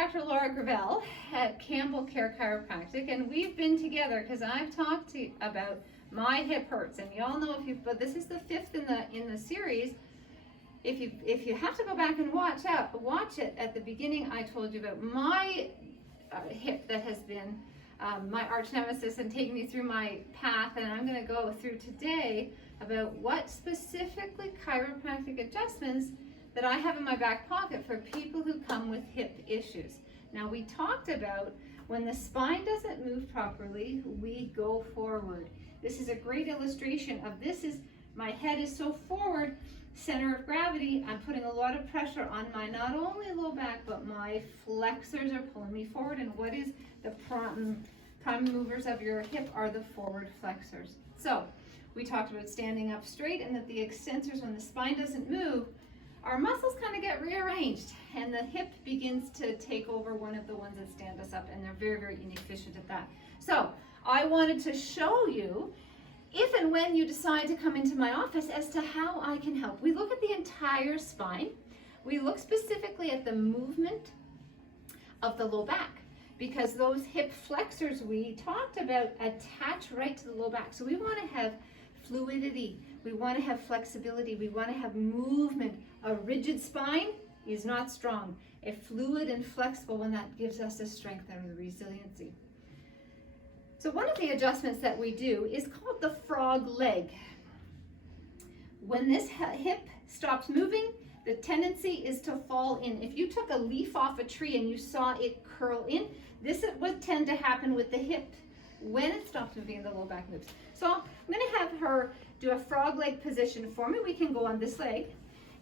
Dr. Laura Gravel at Campbell Care Chiropractic, and we've been together because I've talked to you about my hip hurts, and y'all know but this is the fifth in the series. If you have to go back and watch it at the beginning, I told you about my hip that has been my arch nemesis and taking me through my path, and I'm going to go through today about what specifically chiropractic adjustments that I have in my back pocket for people who come with hip issues. Now, we talked about when the spine doesn't move properly, we go forward. This is a great illustration of my head is so forward, center of gravity, I'm putting a lot of pressure on my not only low back, but my flexors are pulling me forward. And what is the prime movers of your hip are the forward flexors. So we talked about standing up straight, and that the extensors, when the spine doesn't move, our muscles kind of get rearranged, and the hip begins to take over one of the ones that stand us up, and they're very, very inefficient at that. So I wanted to show you, if and when you decide to come into my office, as to how I can help. We look at the entire spine. We look specifically at the movement of the low back, because those hip flexors we talked about attach right to the low back. So we want to have fluidity, we want to have flexibility, we want to have movement. A rigid spine is not strong. A fluid and flexible one, that gives us the strength and the resiliency. So one of the adjustments that we do is called the frog leg. When this hip stops moving, the tendency is to fall in. If you took a leaf off a tree and you saw it curl in, this would tend to happen with the hip when it stops moving and the low back moves. So I'm going to have her do a frog leg position for me. We can go on this leg,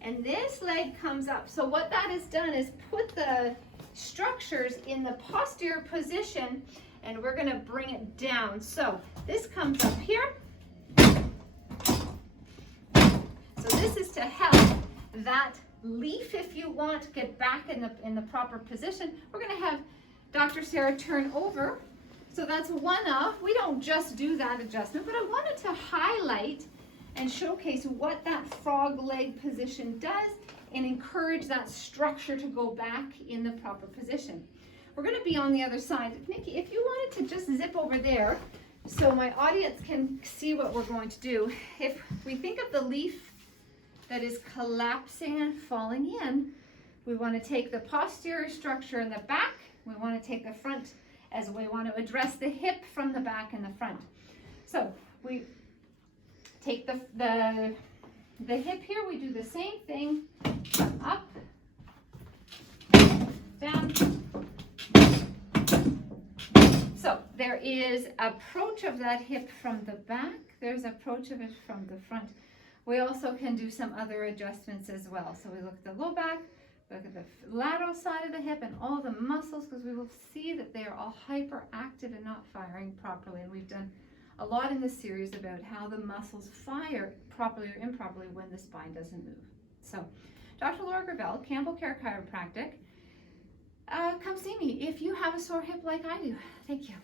and this leg comes up. So what that has done is put the structures in the posterior position, and we're going to bring it down. So this comes up here. So this is to help that leaf, if you want, get back in the proper position. We're going to have Dr. Sarah turn over. So that's we don't just do that adjustment, but I wanted to highlight and showcase what that frog leg position does and encourage that structure to go back in the proper position. We're going to be on the other side. Nikki, if you wanted to just zip over there so my audience can see what we're going to do. If we think of the leaf that is collapsing and falling in, we want to take the posterior structure in the back. We want to take the front, as we want to address the hip from the back and the front. So we take the hip here, we do the same thing, up, down. So there is approach of that hip from the back, there's approach of it from the front. We also can do some other adjustments as well. So we look at the low back, look at the lateral side of the hip and all the muscles, because we will see that they are all hyperactive and not firing properly. And we've done a lot in this series about how the muscles fire properly or improperly when the spine doesn't move. So, Dr. Laura Gravel, Campbell Care Chiropractic, come see me if you have a sore hip like I do. Thank you.